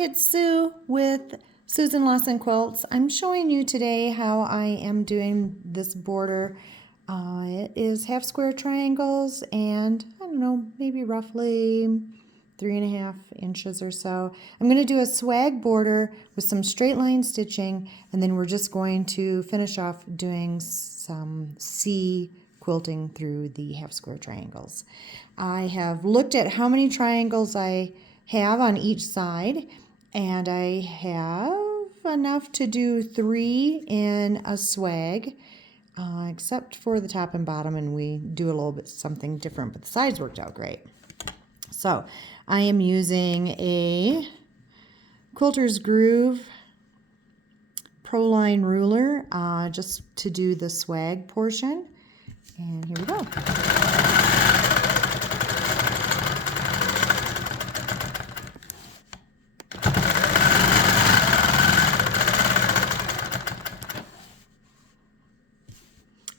it's Sue with SusanLawson Quilts. I'm showing you today how I am doing this border. It is half square triangles and I don't know, maybe roughly 3.5 inches or so. I'm going to do a swag border with some straight line stitching, and then we're just going to finish off doing some C quilting through the half square triangles. I have looked at how many triangles I have on each side, and I have enough to do 3 in a swag, except for the top and bottom, and we do a little bit something different, but the sides worked out great. So I am using a Quilter's Groove Pro-Line ruler just to do the swag portion. And here we go.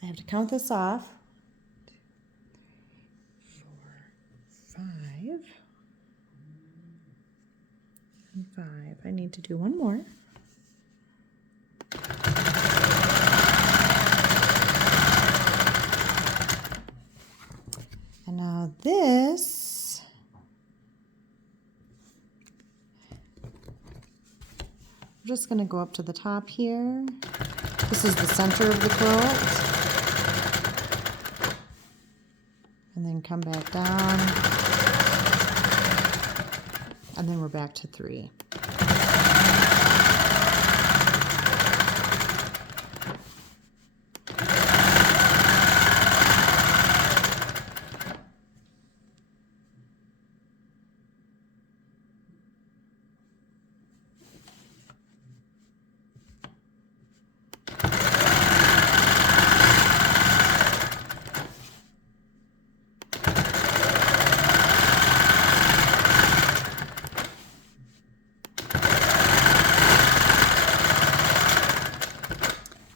I have to count this off. 2, 4, 5, and 5. I need to do one more. And now this, I'm just going to go up to the top here. This is the center of the quilt. And then come back down. And then we're back to 3.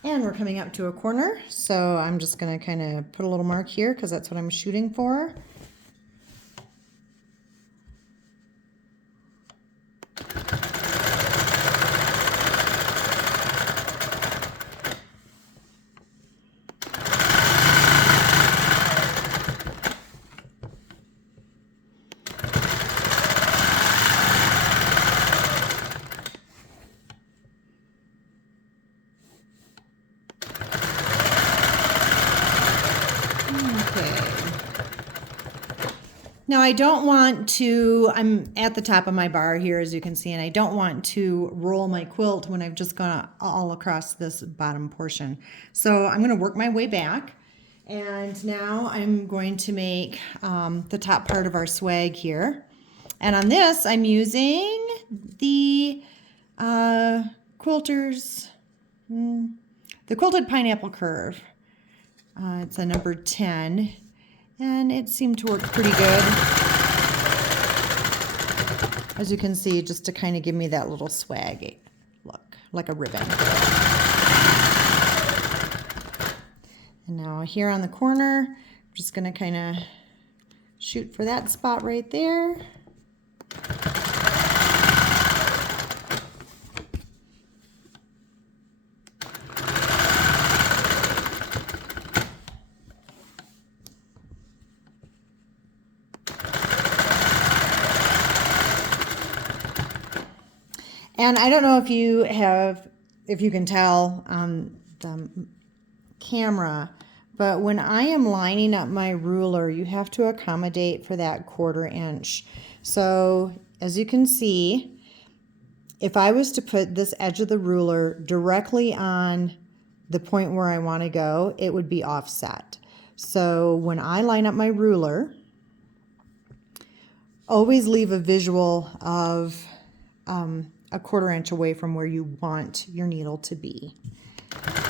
And we're coming up to a corner, so I'm just going to kind of put a little mark here because that's what I'm shooting for. Now I don't want to, I'm at the top of my bar here as you can see, and I don't want to roll my quilt when I've just gone all across this bottom portion. So I'm going to work my way back, and now I'm going to make the top part of our swag here. And on this I'm using the Quilter's, the Quilted Pineapple Curve. It's a number 10. And it seemed to work pretty good, as you can see, just to kind of give me that little swag look, like a ribbon. And now here on the corner, I'm just going to kind of shoot for that spot right there. And I don't know if you can tell on the camera, but when I am lining up my ruler, you have to accommodate for that 1/4 inch. So as you can see, if I was to put this edge of the ruler directly on the point where I want to go, it would be offset. So when I line up my ruler, always leave a visual of a 1/4 inch away from where you want your needle to be.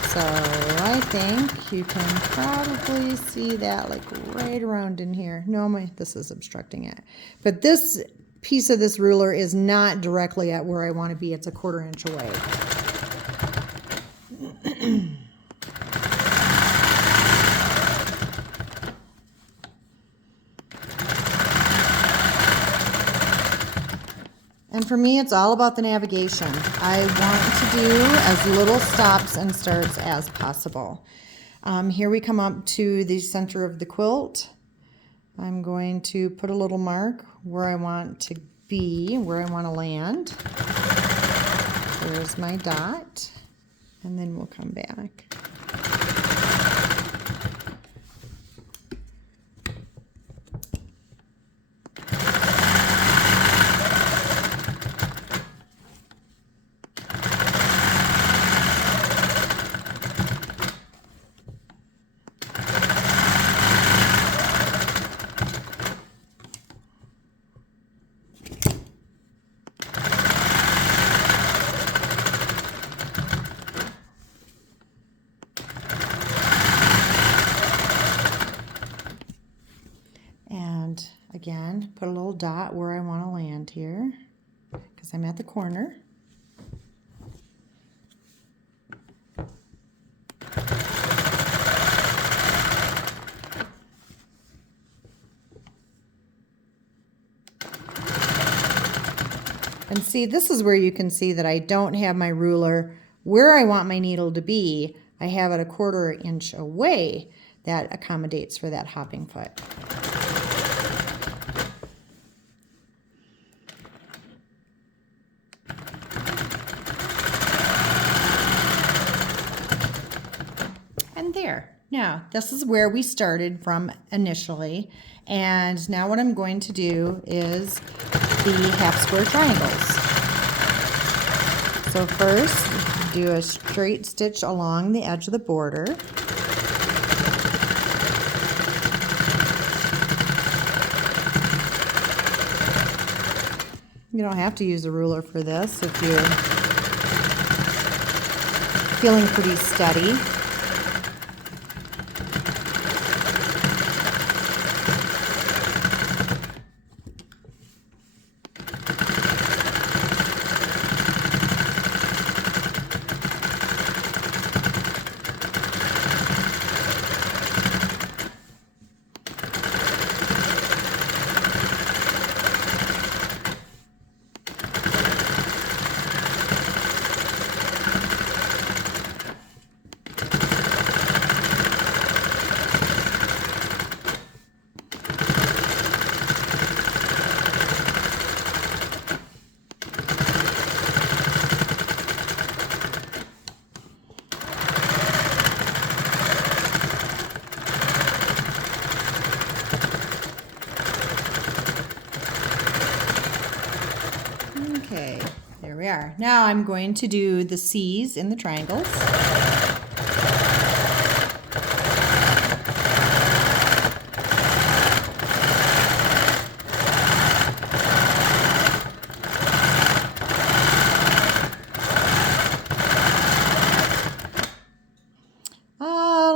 So I think you can probably see that like right around in here. No, this is obstructing it. But this piece of this ruler is not directly at where I want to be. It's a 1/4 inch away. And for me, it's all about the navigation. I want to do as little stops and starts as possible. Here we come up to the center of the quilt. I'm going to put a little mark where I want to be, where I want to land. There's my dot, and then we'll come back. And again, put a little dot where I want to land here because I'm at the corner. And see, this is where you can see that I don't have my ruler where I want my needle to be. I have it a 1/4 inch away. That accommodates for that hopping foot. And there. Now, this is where we started from initially. And now what I'm going to do is the half square triangles. So first, do a straight stitch along the edge of the border. You don't have to use a ruler for this if you're feeling pretty steady. Okay, there we are. Now I'm going to do the C's in the triangles.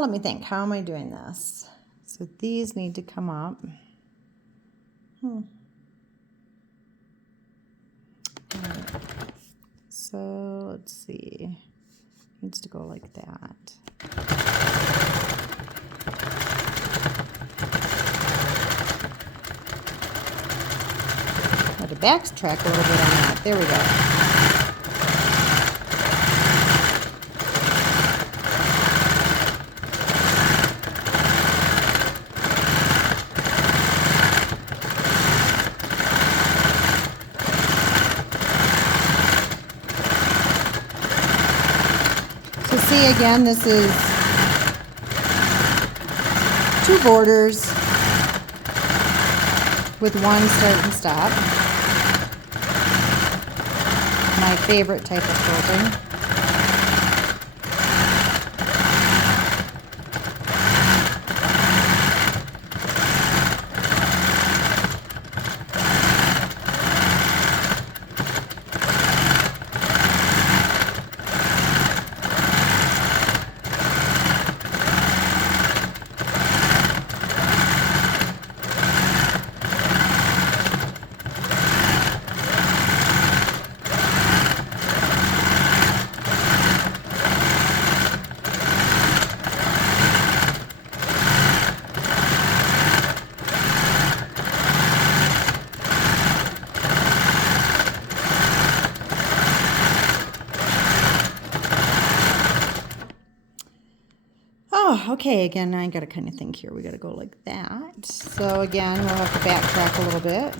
Let me think, how am I doing this? So these need to come up. So let's see, needs to go like that. I had to backtrack a little bit on that. There we go. See, again, this is 2 borders with 1 start and stop. My favorite type of quilting. Okay, again, I got to kind of think here. We got to go like that. So again, we'll have to backtrack a little bit.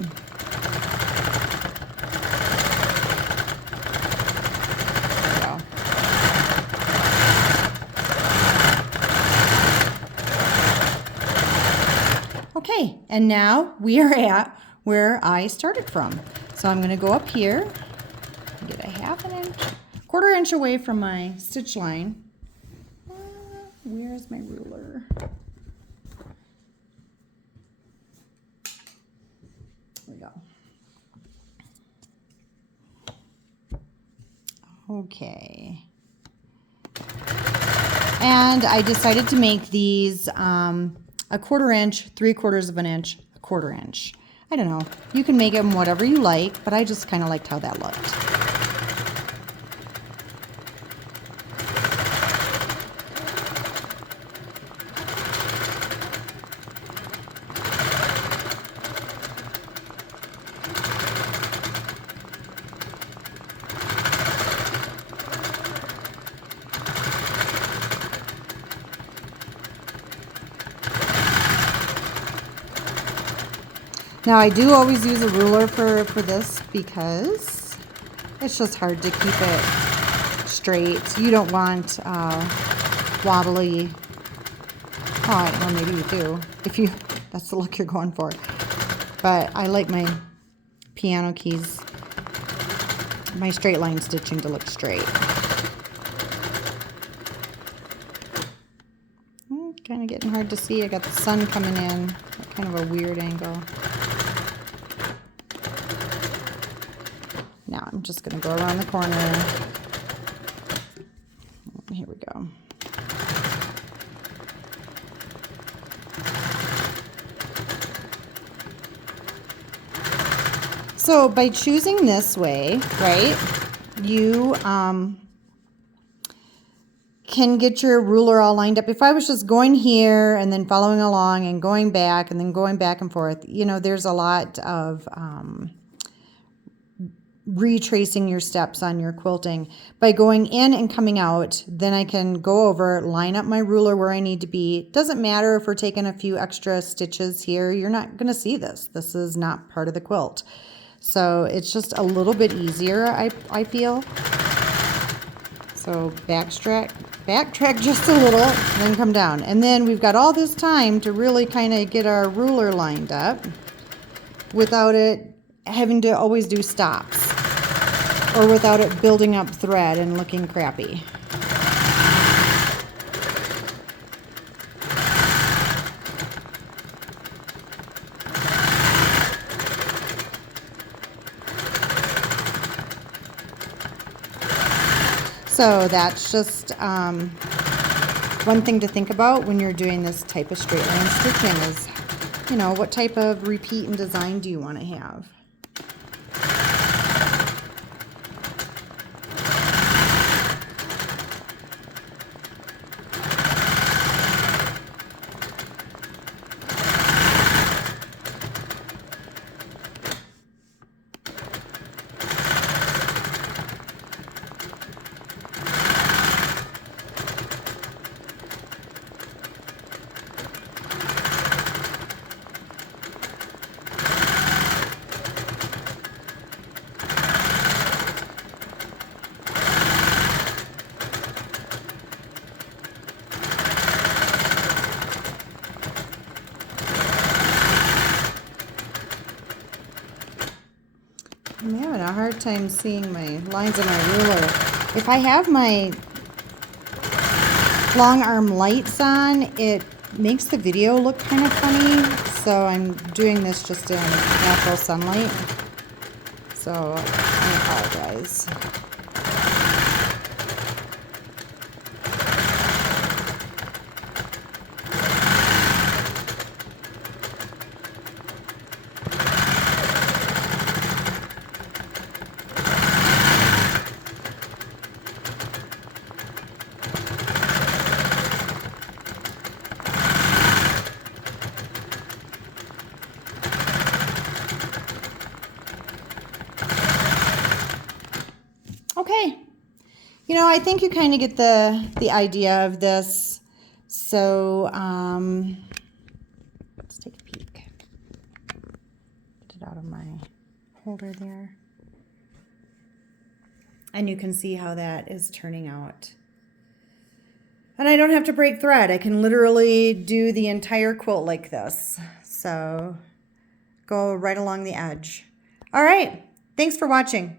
Okay, and now we are at where I started from. So I'm going to go up here, get a 1/2 inch, 1/4 inch away from my stitch line. Where's my ruler? There we go. Okay. And I decided to make these a 1/4 inch, 3/4 of an inch, 1/4 inch. I don't know. You can make them whatever you like, but I just kind of liked how that looked. Now I do always use a ruler for this because it's just hard to keep it straight. You don't want wobbly, oh, I don't know, maybe you do, that's the look you're going for. But I like my piano keys, my straight line stitching to look straight. Kind of getting hard to see. I got the sun coming in at kind of a weird angle. Now I'm just going to go around the corner. Here we go. So by choosing this way, right, you can get your ruler all lined up. If I was just going here and then following along and going back and then going back and forth, you know, there's a lot of retracing your steps on your quilting. By going in and coming out, then I can go over, line up my ruler where I need to be. Doesn't matter if we're taking a few extra stitches here. You're not going to see this. This is not part of the quilt. So it's just a little bit easier, I feel. So backtrack just a little, then come down. And then we've got all this time to really kind of get our ruler lined up without it having to always do stops or without it building up thread and looking crappy. So that's just one thing to think about when you're doing this type of straight line stitching is, you know, what type of repeat and design do you want to have? I'm having a hard time seeing my lines on my ruler. If I have my long arm lights on, it makes the video look kind of funny. So I'm doing this just in natural sunlight. So I apologize. Okay, you know, I think you kind of get the idea of this. So let's take a peek. Get it out of my holder there. And you can see how that is turning out. And I don't have to break thread. I can literally do the entire quilt like this. So go right along the edge. All right, thanks for watching.